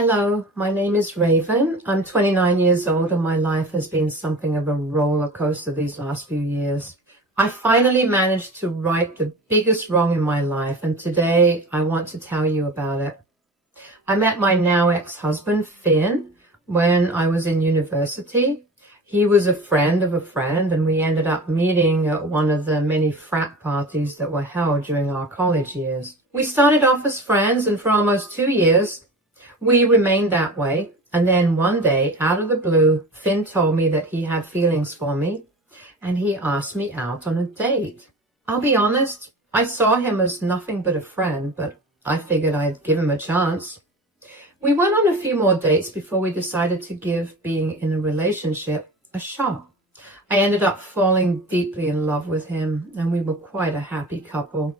Hello, my name is Raven. I'm 29 years old and my life has been something of a roller coaster these last few years. I finally managed to right the biggest wrong in my life, and today I want to tell you about it. I met my now ex-husband, Finn, when I was in university. He was a friend of a friend, and we ended up meeting at one of the many frat parties that were held during our college years. We started off as friends, and for almost 2 years, we remained that way, and then one day, out of the blue, Finn told me that he had feelings for me, and he asked me out on a date. I'll be honest, I saw him as nothing but a friend, but I figured I'd give him a chance. We went on a few more dates before we decided to give being in a relationship a shot. I ended up falling deeply in love with him, and we were quite a happy couple.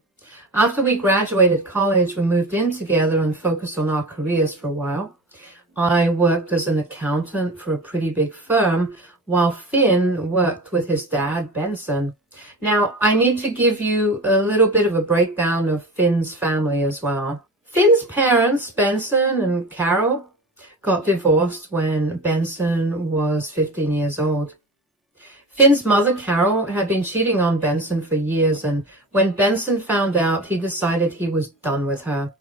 After we graduated college, we moved in together and focused on our careers for a while. I worked as an accountant for a pretty big firm, while Finn worked with his dad, Benson. Now, I need to give you a little bit of a breakdown of Finn's family as well. Finn's parents, Benson and Carol, got divorced when Benson was 15 years old. Finn's mother, Carol, had been cheating on Benson for years, and when Benson found out, he decided he was done with her.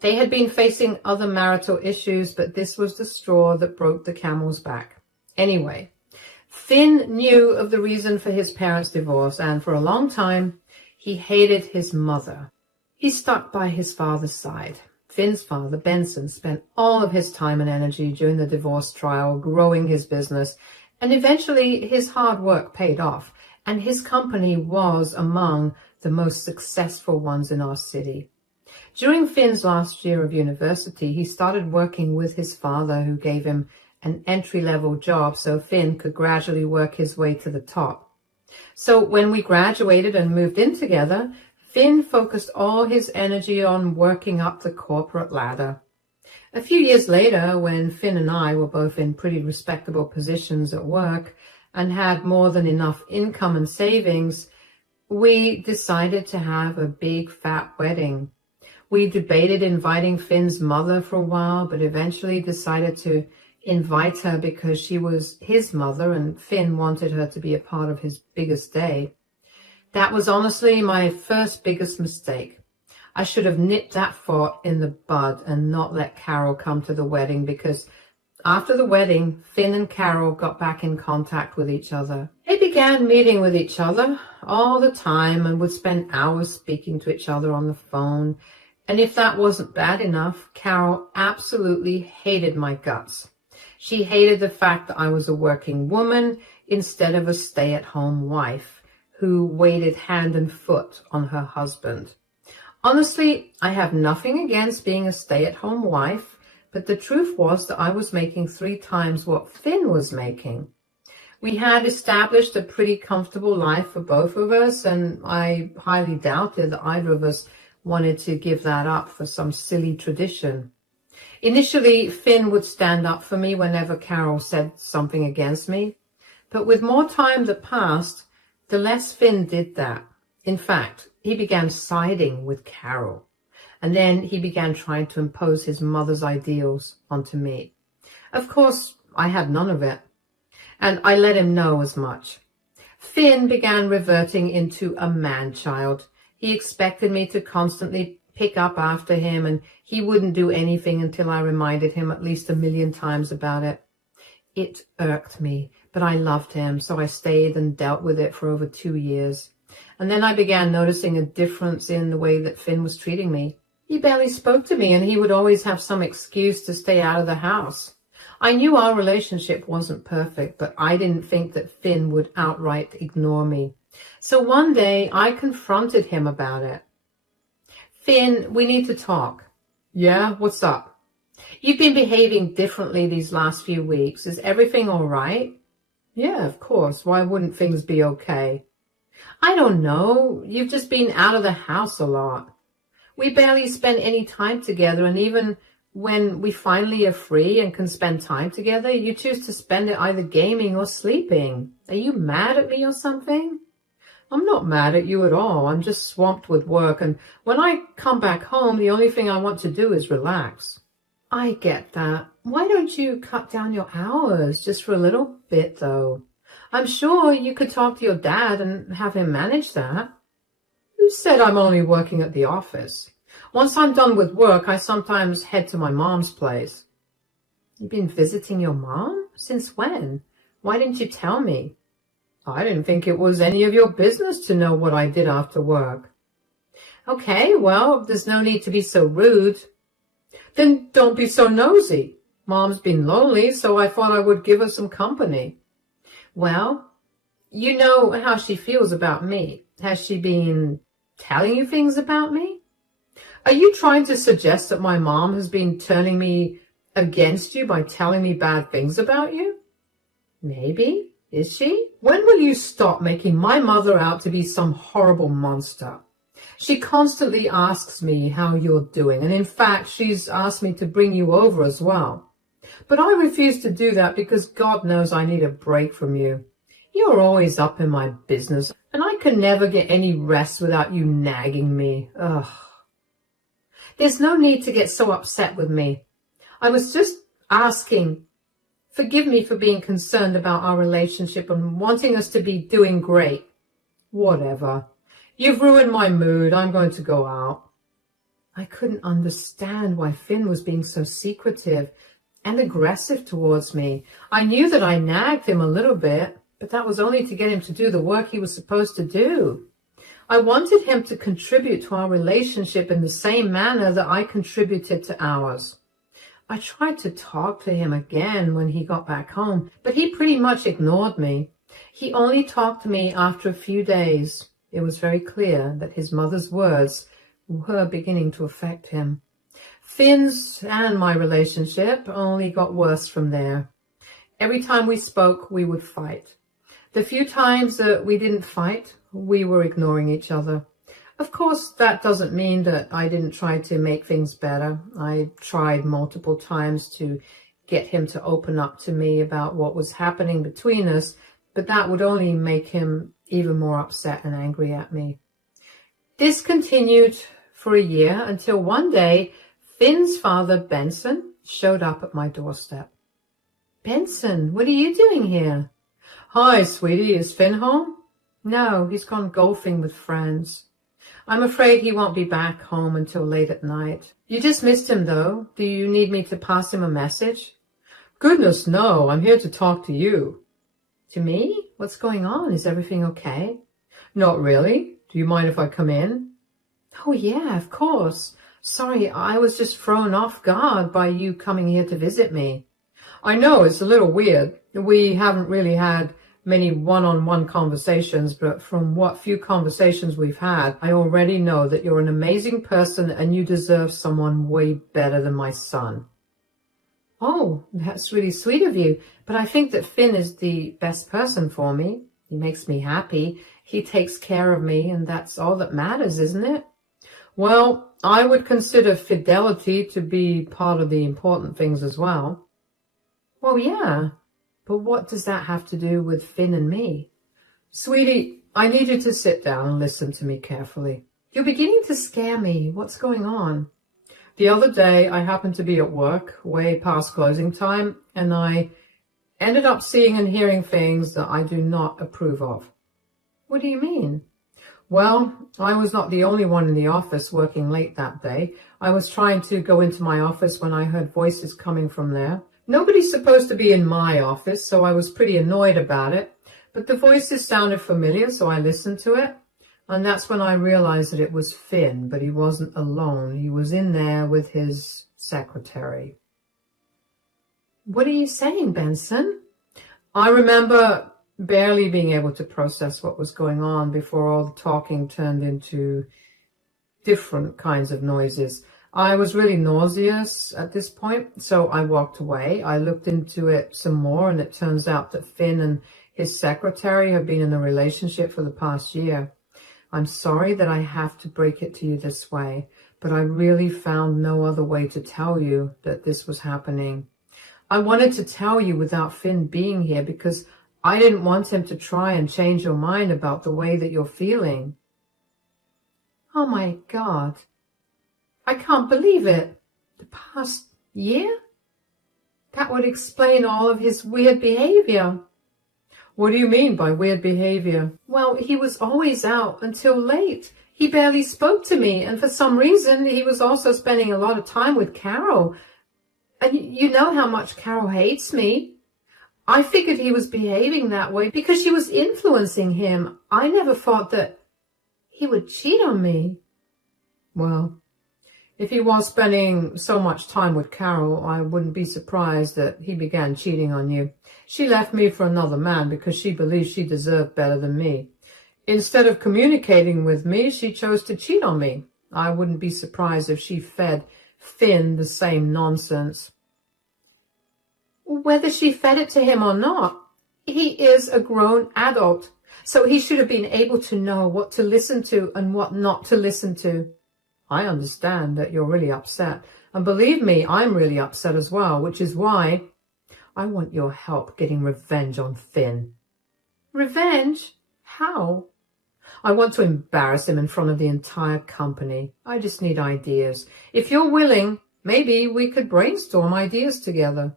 They had been facing other marital issues, but this was the straw that broke the camel's back. Anyway, Finn knew of the reason for his parents' divorce, and for a long time, he hated his mother. He stuck by his father's side. Finn's father, Benson, spent all of his time and energy during the divorce trial growing his business, and eventually his hard work paid off, and his company was among the most successful ones in our city. During Finn's last year of university, he started working with his father, who gave him an entry-level job so Finn could gradually work his way to the top. So when we graduated and moved in together, Finn focused all his energy on working up the corporate ladder. A few years later, when Finn and I were both in pretty respectable positions at work and had more than enough income and savings, we decided to have a big fat wedding. We debated inviting Finn's mother for a while, but eventually decided to invite her because she was his mother and Finn wanted her to be a part of his biggest day. That was honestly my first biggest mistake. I should have nipped that thought in the bud and not let Carol come to the wedding, because after the wedding, Finn and Carol got back in contact with each other. They began meeting with each other all the time and would spend hours speaking to each other on the phone. And if that wasn't bad enough, Carol absolutely hated my guts. She hated the fact that I was a working woman instead of a stay-at-home wife who waited hand and foot on her husband. Honestly, I have nothing against being a stay-at-home wife, but the truth was that I was making 3 times what Finn was making. We had established a pretty comfortable life for both of us, and I highly doubted that either of us wanted to give that up for some silly tradition. Initially, Finn would stand up for me whenever Carol said something against me, but with more time that passed, the less Finn did that. In fact, he began siding with Carol, and then he began trying to impose his mother's ideals onto me. Of course, I had none of it, and I let him know as much. Finn began reverting into a man-child. He expected me to constantly pick up after him, and he wouldn't do anything until I reminded him at least 1,000,000 times about it. It irked me, but I loved him, so I stayed and dealt with it for over 2 years. And then I began noticing a difference in the way that Finn was treating me. He barely spoke to me, and he would always have some excuse to stay out of the house. I knew our relationship wasn't perfect, but I didn't think that Finn would outright ignore me. So one day I confronted him about it. Finn, we need to talk. Yeah, what's up? You've been behaving differently these last few weeks. Is everything all right? Yeah, of course. Why wouldn't things be okay? I don't know. You've just been out of the house a lot. We barely spend any time together, and even when we finally are free and can spend time together, you choose to spend it either gaming or sleeping. Are you mad at me or something? I'm not mad at you at all. I'm just swamped with work, and when I come back home, the only thing I want to do is relax. I get that. Why don't you cut down your hours just for a little bit, though? I'm sure you could talk to your dad and have him manage that. Who said I'm only working at the office? Once I'm done with work, I sometimes head to my mom's place. You've been visiting your mom? Since when? Why didn't you tell me? I didn't think it was any of your business to know what I did after work. Okay, well, there's no need to be so rude. Then don't be so nosy. Mom's been lonely, so I thought I would give her some company. Well, you know how she feels about me. Has she been telling you things about me? Are you trying to suggest that my mom has been turning me against you by telling me bad things about you? Maybe. Is she? When will you stop making my mother out to be some horrible monster? She constantly asks me how you're doing, and in fact, she's asked me to bring you over as well. But I refuse to do that because God knows I need a break from you. You're always up in my business, and I can never get any rest without you nagging me. Ugh. There's no need to get so upset with me. I was just asking. Forgive me for being concerned about our relationship and wanting us to be doing great. Whatever. You've ruined my mood. I'm going to go out. I couldn't understand why Finn was being so secretive and aggressive towards me. I knew that I nagged him a little bit, but that was only to get him to do the work he was supposed to do. I wanted him to contribute to our relationship in the same manner that I contributed to ours. I tried to talk to him again when he got back home, but he pretty much ignored me. He only talked to me after a few days. It was very clear that his mother's words were beginning to affect him. Finn's and my relationship only got worse from there. Every time we spoke, we would fight. The few times that we didn't fight, we were ignoring each other. Of course, that doesn't mean that I didn't try to make things better. I tried multiple times to get him to open up to me about what was happening between us, but that would only make him even more upset and angry at me. This continued for a year until one day Finn's father, Benson, showed up at my doorstep. Benson, what are you doing here? Hi, sweetie, is Finn home? No, he's gone golfing with friends. I'm afraid he won't be back home until late at night. You just missed him, though. Do you need me to pass him a message? Goodness, no. I'm here to talk to you. To me? What's going on? Is everything okay? Not really. Do you mind if I come in? Oh, yeah, of course. Sorry, I was just thrown off guard by you coming here to visit me. I know, it's a little weird. We haven't really had many one-on-one conversations, but from what few conversations we've had, I already know that you're an amazing person and you deserve someone way better than my son. Oh, that's really sweet of you, but I think that Finn is the best person for me. He makes me happy. He takes care of me, and that's all that matters, isn't it? Well, I would consider fidelity to be part of the important things as well. Well, yeah, but what does that have to do with Finn and me? Sweetie, I need you to sit down and listen to me carefully. You're beginning to scare me. What's going on? The other day, I happened to be at work, way past closing time, and I ended up seeing and hearing things that I do not approve of. What do you mean? Well, I was not the only one in the office working late that day. I was trying to go into my office when I heard voices coming from there. Nobody's supposed to be in my office, so I was pretty annoyed about it. But the voices sounded familiar, so I listened to it. And that's when I realized that it was Finn, but he wasn't alone. He was in there with his secretary. What are you saying, Benson? I remember barely being able to process what was going on before all the talking turned into different kinds of noises. I was really nauseous at this point, so I walked away. I looked into it some more, and it turns out that Finn and his secretary have been in a relationship for the past year. I'm sorry that I have to break it to you this way, but I really found no other way to tell you that this was happening. I wanted to tell you without Finn being here because I didn't want him to try and change your mind about the way that you're feeling. Oh my God. I can't believe it. The past year? That would explain all of his weird behavior. What do you mean by weird behavior? Well, he was always out until late. He barely spoke to me, and for some reason, he was also spending a lot of time with Carol. And you know how much Carol hates me. I figured he was behaving that way because she was influencing him. I never thought that he would cheat on me. Well, if he was spending so much time with Carol, I wouldn't be surprised that he began cheating on you. She left me for another man because she believed she deserved better than me. Instead of communicating with me, she chose to cheat on me. I wouldn't be surprised if she fed Finn the same nonsense. Whether she fed it to him or not, he is a grown adult, so he should have been able to know what to listen to and what not to listen to. I understand that you're really upset, and believe me, I'm really upset as well, which is why I want your help getting revenge on Finn. Revenge? How? I want to embarrass him in front of the entire company. I just need ideas. If you're willing, maybe we could brainstorm ideas together.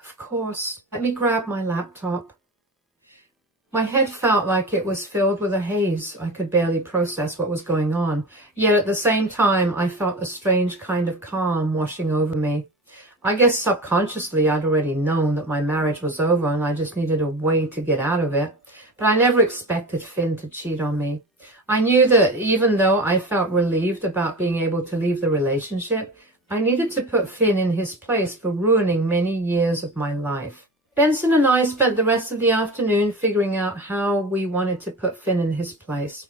Of course. Let me grab my laptop. My head felt like it was filled with a haze. I could barely process what was going on. Yet at the same time, I felt a strange kind of calm washing over me. I guess subconsciously I'd already known that my marriage was over and I just needed a way to get out of it. But I never expected Finn to cheat on me. I knew that even though I felt relieved about being able to leave the relationship, I needed to put Finn in his place for ruining many years of my life. Benson and I spent the rest of the afternoon figuring out how we wanted to put Finn in his place.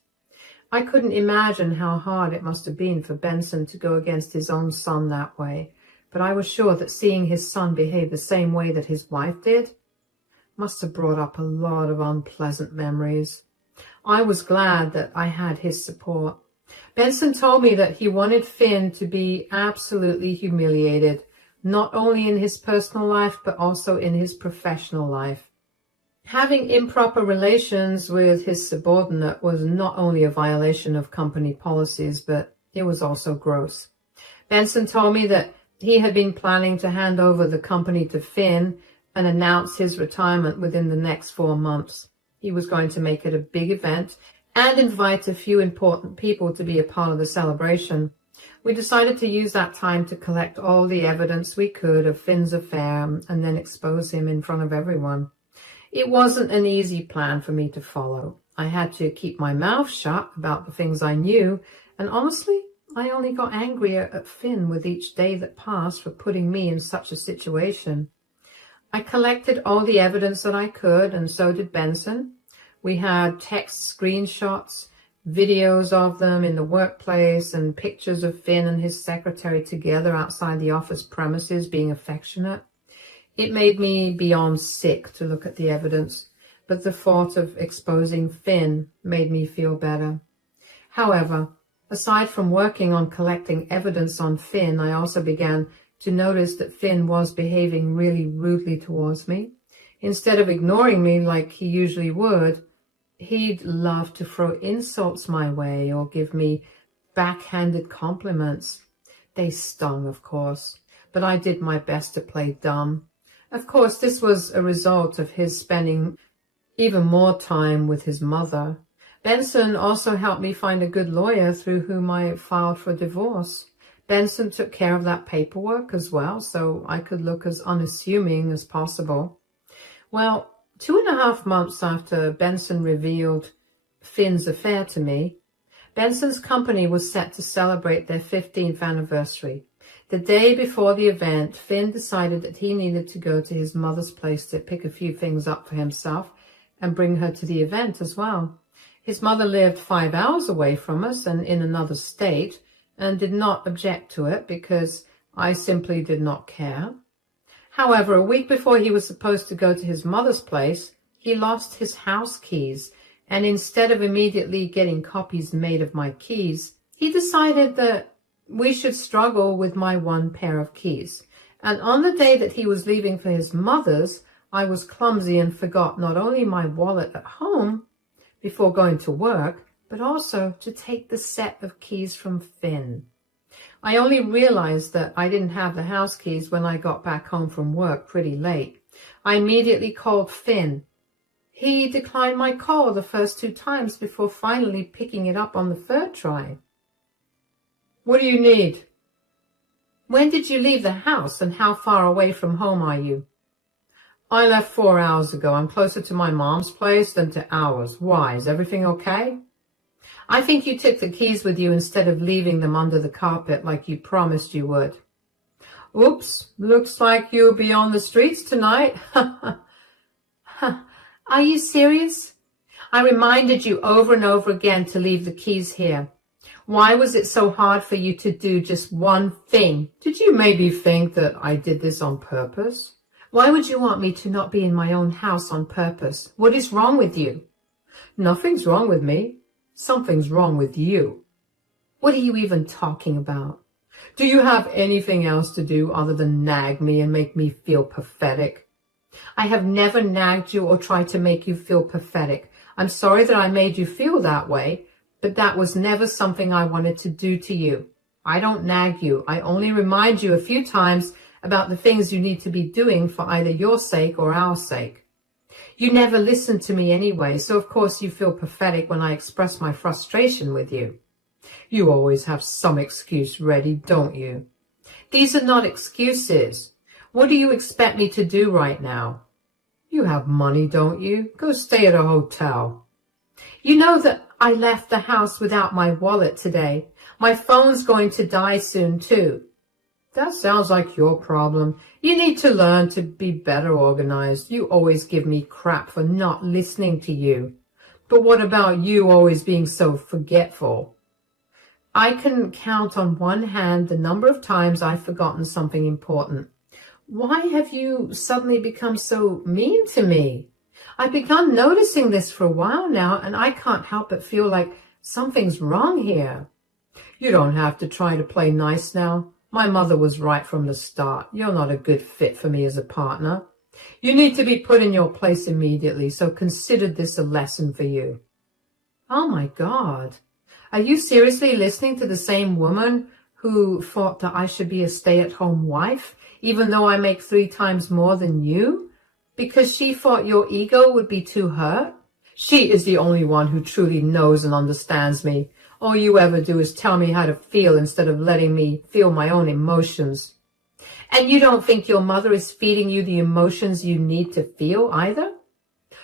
I couldn't imagine how hard it must have been for Benson to go against his own son that way, but I was sure that seeing his son behave the same way that his wife did must have brought up a lot of unpleasant memories. I was glad that I had his support. Benson told me that he wanted Finn to be absolutely humiliated, not only in his personal life, but also in his professional life. Having improper relations with his subordinate was not only a violation of company policies, but it was also gross. Benson told me that he had been planning to hand over the company to Finn and announce his retirement within the next 4 months. He was going to make it a big event and invite a few important people to be a part of the celebration. We decided to use that time to collect all the evidence we could of Finn's affair and then expose him in front of everyone. It wasn't an easy plan for me to follow. I had to keep my mouth shut about the things I knew, and honestly, I only got angrier at Finn with each day that passed for putting me in such a situation. I collected all the evidence that I could, and so did Benson. We had text screenshots, videos of them in the workplace, and pictures of Finn and his secretary together outside the office premises being affectionate. It made me beyond sick to look at the evidence, but the thought of exposing Finn made me feel better. However, aside from working on collecting evidence on Finn, I also began to notice that Finn was behaving really rudely towards me. Instead of ignoring me like he usually would, he'd love to throw insults my way or give me backhanded compliments. They stung, of course, but I did my best to play dumb. Of course, this was a result of his spending even more time with his mother. Benson also helped me find a good lawyer through whom I filed for divorce. Benson took care of that paperwork as well, so I could look as unassuming as possible. Well, 2.5 months after Benson revealed Finn's affair to me, Benson's company was set to celebrate their 15th anniversary. The day before the event, Finn decided that he needed to go to his mother's place to pick a few things up for himself and bring her to the event as well. His mother lived 5 hours away from us and in another state, and did not object to it because I simply did not care. However, a week before he was supposed to go to his mother's place, he lost his house keys, and instead of immediately getting copies made of my keys, he decided that we should struggle with my one pair of keys. And on the day that he was leaving for his mother's, I was clumsy and forgot not only my wallet at home before going to work, but also to take the set of keys from Finn. I only realized that I didn't have the house keys when I got back home from work pretty late. I immediately called Finn. He declined my call the first 2 times before finally picking it up on the 3rd try. What do you need? When did you leave the house and how far away from home are you? I left 4 hours ago. I'm closer to my mom's place than to ours. Why? Is everything okay? I think you took the keys with you instead of leaving them under the carpet like you promised you would. Oops, looks like you'll be on the streets tonight. Are you serious? I reminded you over and over again to leave the keys here. Why was it so hard for you to do just one thing? Did you maybe think that I did this on purpose? Why would you want me to not be in my own house on purpose? What is wrong with you? Nothing's wrong with me. Something's wrong with you. What are you even talking about? Do you have anything else to do other than nag me and make me feel pathetic? I have never nagged you or tried to make you feel pathetic. I'm sorry that I made you feel that way, but that was never something I wanted to do to you. I don't nag you. I only remind you a few times about the things you need to be doing for either your sake or our sake. You never listen to me anyway, so of course you feel pathetic when I express my frustration with you. You always have some excuse ready, don't you? These are not excuses. What do you expect me to do right now? You have money, don't you? Go stay at a hotel. You know that I left the house without my wallet today. My phone's going to die soon too. That sounds like your problem. You need to learn to be better organized. You always give me crap for not listening to you. But what about you always being so forgetful? I can count on one hand the number of times I've forgotten something important. Why have you suddenly become so mean to me? I've begun noticing this for a while now, and I can't help but feel like something's wrong here. You don't have to try to play nice now. My mother was right from the start. You're not a good fit for me as a partner. You need to be put in your place immediately, so consider this a lesson for you. Oh my God. Are you seriously listening to the same woman who thought that I should be a stay-at-home wife, even though I make 3 times more than you? Because she thought your ego would be too hurt? She is the only one who truly knows and understands me. All you ever do is tell me how to feel instead of letting me feel my own emotions. And you don't think your mother is feeding you the emotions you need to feel either?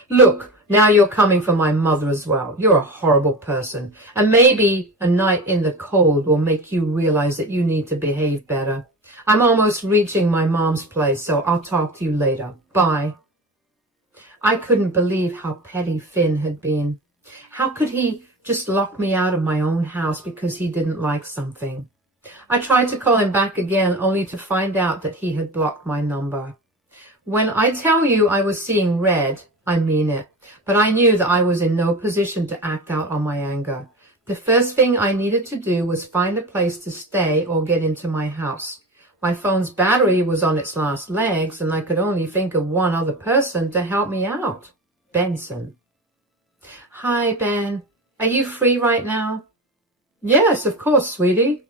Look, now you're coming for my mother as well. You're a horrible person. And maybe a night in the cold will make you realize that you need to behave better. I'm almost reaching my mom's place, so I'll talk to you later. Bye. I couldn't believe how petty Finn had been. How could he just lock me out of my own house because he didn't like something? I tried to call him back again, only to find out that he had blocked my number. When I tell you I was seeing red, I mean it. But I knew that I was in no position to act out on my anger. The first thing I needed to do was find a place to stay or get into my house. My phone's battery was on its last legs, and I could only think of one other person to help me out. Benson. Hi, Ben. Are you free right now? Yes, of course, sweetie.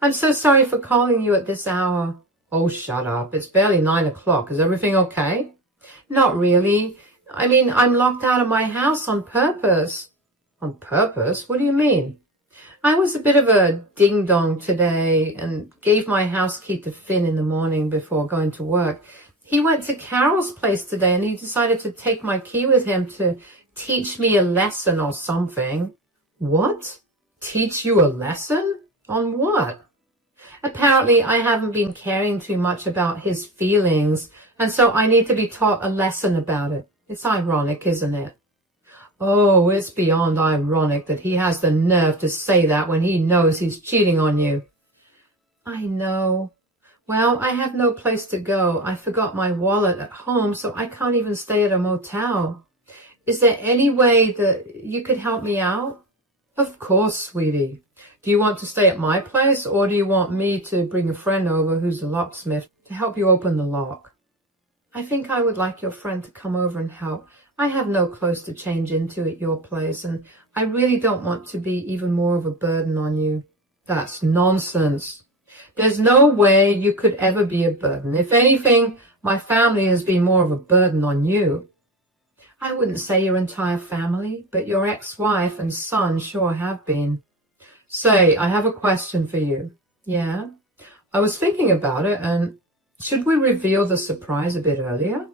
I'm so sorry for calling you at this hour. Oh, shut up. It's barely 9 o'clock. Is everything okay? Not really. I mean, I'm locked out of my house on purpose. On purpose? What do you mean? I was a bit of a ding-dong today and gave my house key to Finn in the morning before going to work. He went to Carol's place today and he decided to take my key with him to teach me a lesson or something. What? Teach you a lesson? On what? Apparently, I haven't been caring too much about his feelings, and so I need to be taught a lesson about it. It's ironic, isn't it? Oh, it's beyond ironic that he has the nerve to say that when he knows he's cheating on you. I know. Well, I have no place to go. I forgot my wallet at home, so I can't even stay at a motel. Is there any way that you could help me out? Of course, sweetie. Do you want to stay at my place, or do you want me to bring a friend over who's a locksmith to help you open the lock? I think I would like your friend to come over and help. I have no clothes to change into at your place, and I really don't want to be even more of a burden on you. That's nonsense. There's no way you could ever be a burden. If anything, my family has been more of a burden on you. I wouldn't say your entire family, but your ex-wife and son sure have been. Say, I have a question for you. Yeah? I was thinking about it, and should we reveal the surprise a bit earlier?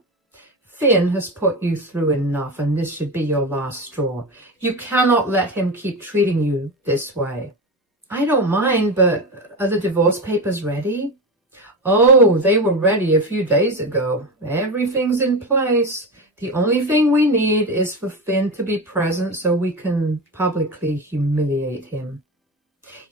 Finn has put you through enough, and this should be your last straw. You cannot let him keep treating you this way. I don't mind, but are the divorce papers ready? Oh, they were ready a few days ago. Everything's in place. The only thing we need is for Finn to be present so we can publicly humiliate him.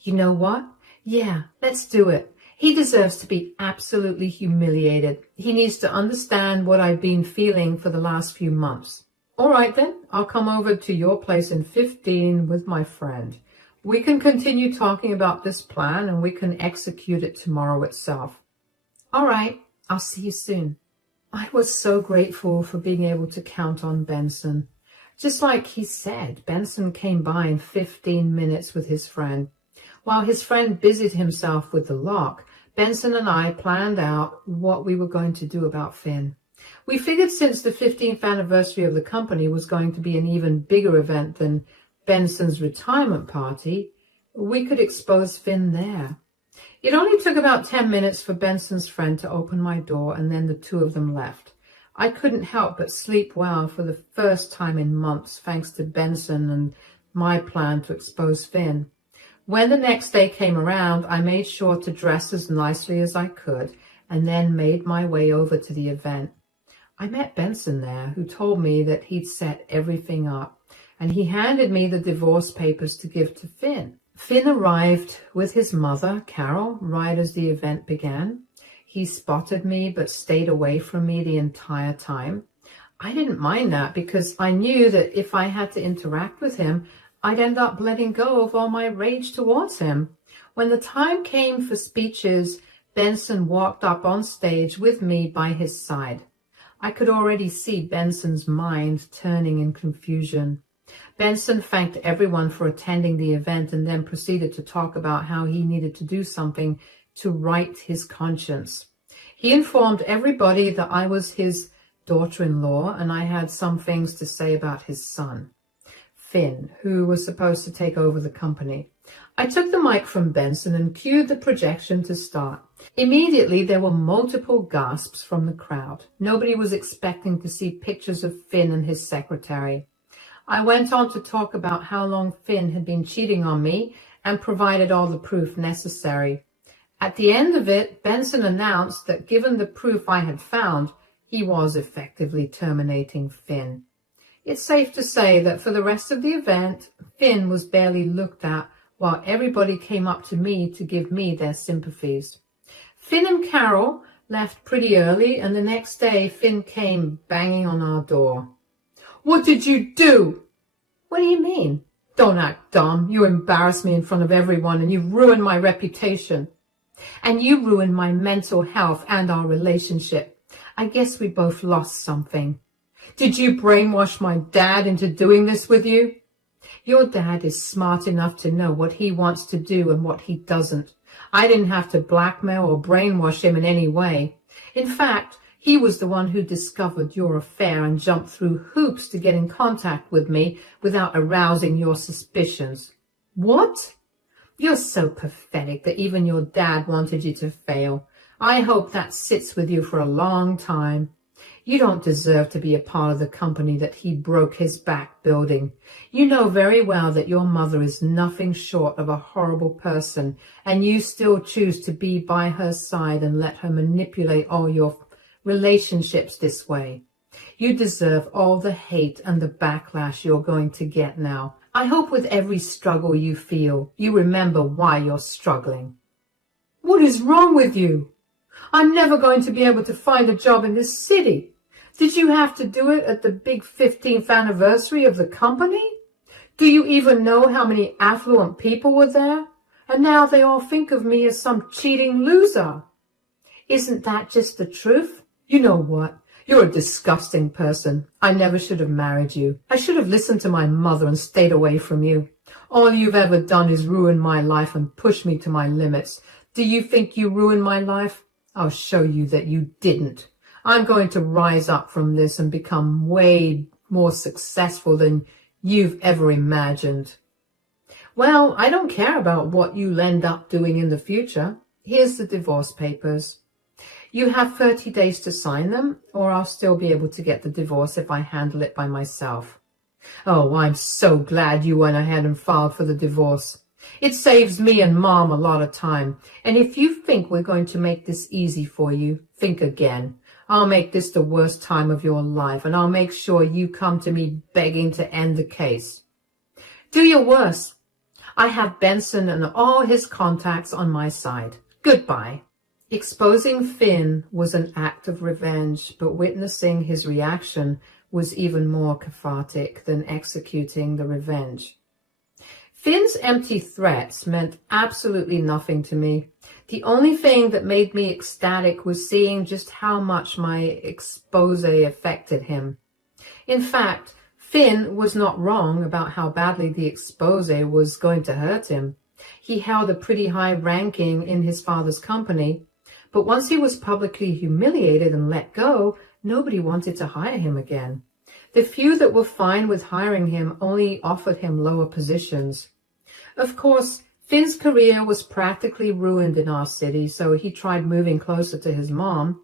You know what? Yeah, let's do it. He deserves to be absolutely humiliated. He needs to understand what I've been feeling for the last few months. All right then, I'll come over to your place in 15 with my friend. We can continue talking about this plan and we can execute it tomorrow itself. All right, I'll see you soon. I was so grateful for being able to count on Benson. Just like he said, Benson came by in 15 minutes with his friend. While his friend busied himself with the lock, Benson and I planned out what we were going to do about Finn. We figured since the 15th anniversary of the company was going to be an even bigger event than Benson's retirement party, we could expose Finn there. It only took about 10 minutes for Benson's friend to open my door, and then the two of them left. I couldn't help but sleep well for the first time in months, thanks to Benson and my plan to expose Finn. When the next day came around, I made sure to dress as nicely as I could, and then made my way over to the event. I met Benson there, who told me that he'd set everything up, and he handed me the divorce papers to give to Finn. Finn arrived with his mother, Carol, right as the event began. He spotted me but stayed away from me the entire time. I didn't mind that because I knew that if I had to interact with him, I'd end up letting go of all my rage towards him. When the time came for speeches, Benson walked up on stage with me by his side. I could already see Benson's mind turning in confusion. Benson thanked everyone for attending the event and then proceeded to talk about how he needed to do something to right his conscience. He informed everybody that I was his daughter-in-law and I had some things to say about his son, Finn, who was supposed to take over the company. I took the mic from Benson and cued the projection to start. Immediately, there were multiple gasps from the crowd. Nobody was expecting to see pictures of Finn and his secretary. I went on to talk about how long Finn had been cheating on me and provided all the proof necessary. At the end of it, Benson announced that given the proof I had found, he was effectively terminating Finn. It's safe to say that for the rest of the event, Finn was barely looked at while everybody came up to me to give me their sympathies. Finn and Carol left pretty early, and the next day Finn came banging on our door. What did you do? What do you mean? Don't act dumb. You embarrassed me in front of everyone and you ruined my reputation. And you ruined my mental health and our relationship. I guess we both lost something. Did you brainwash my dad into doing this with you? Your dad is smart enough to know what he wants to do and what he doesn't. I didn't have to blackmail or brainwash him in any way. In fact, he was the one who discovered your affair and jumped through hoops to get in contact with me without arousing your suspicions. What? You're so pathetic that even your dad wanted you to fail. I hope that sits with you for a long time. You don't deserve to be a part of the company that he broke his back building. You know very well that your mother is nothing short of a horrible person, and you still choose to be by her side and let her manipulate all your relationships this way. You deserve all the hate and the backlash you're going to get now. I hope with every struggle you feel, you remember why you're struggling. What is wrong with you? I'm never going to be able to find a job in this city. Did you have to do it at the big 15th anniversary of the company? Do you even know how many affluent people were there? And now they all think of me as some cheating loser. Isn't that just the truth? You know what? You're a disgusting person. I never should have married you. I should have listened to my mother and stayed away from you. All you've ever done is ruin my life and push me to my limits. Do you think you ruined my life? I'll show you that you didn't. I'm going to rise up from this and become way more successful than you've ever imagined. Well, I don't care about what you'll end up doing in the future. Here's the divorce papers. You have 30 days to sign them, or I'll still be able to get the divorce if I handle it by myself. Oh, I'm so glad you went ahead and filed for the divorce. It saves me and Mom a lot of time. And if you think we're going to make this easy for you, think again. I'll make this the worst time of your life, and I'll make sure you come to me begging to end the case. Do your worst. I have Benson and all his contacts on my side. Goodbye. Exposing Finn was an act of revenge, but witnessing his reaction was even more cathartic than executing the revenge. Finn's empty threats meant absolutely nothing to me. The only thing that made me ecstatic was seeing just how much my expose affected him. In fact, Finn was not wrong about how badly the expose was going to hurt him. He held a pretty high ranking in his father's company, but once he was publicly humiliated and let go, nobody wanted to hire him again. The few that were fine with hiring him only offered him lower positions. Of course, Finn's career was practically ruined in our city, so he tried moving closer to his mom,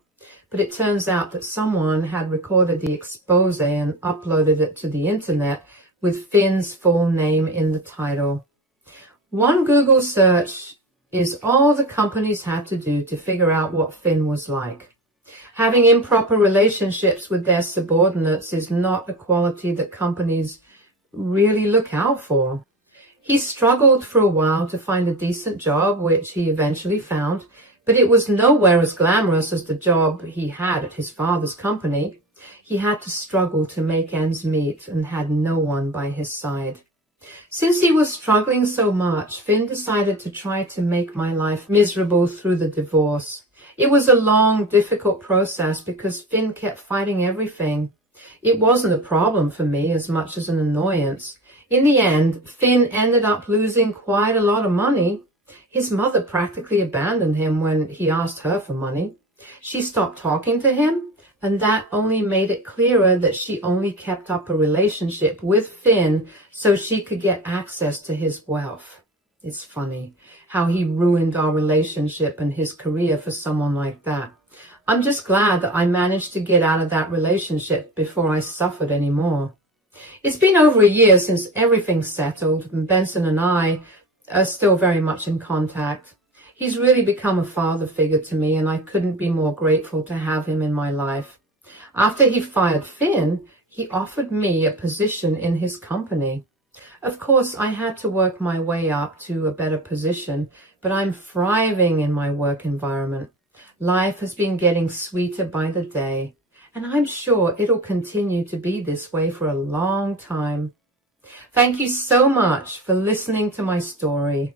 but it turns out that someone had recorded the expose and uploaded it to the internet with Finn's full name in the title. One Google search is all the companies had to do to figure out what Finn was like. Having improper relationships with their subordinates is not a quality that companies really look out for. He struggled for a while to find a decent job, which he eventually found, but it was nowhere as glamorous as the job he had at his father's company. He had to struggle to make ends meet and had no one by his side. Since he was struggling so much, Finn decided to try to make my life miserable through the divorce. It was a long, difficult process because Finn kept fighting everything. It wasn't a problem for me as much as an annoyance. In the end, Finn ended up losing quite a lot of money. His mother practically abandoned him when he asked her for money. She stopped talking to him, and that only made it clearer that she only kept up a relationship with Finn so she could get access to his wealth. It's funny how he ruined our relationship and his career for someone like that. I'm just glad that I managed to get out of that relationship before I suffered any more. It's been over a year since everything's settled, and Benson and I are still very much in contact. He's really become a father figure to me, and I couldn't be more grateful to have him in my life. After he fired Finn, he offered me a position in his company. Of course, I had to work my way up to a better position, but I'm thriving in my work environment. Life has been getting sweeter by the day, and I'm sure it'll continue to be this way for a long time. Thank you so much for listening to my story.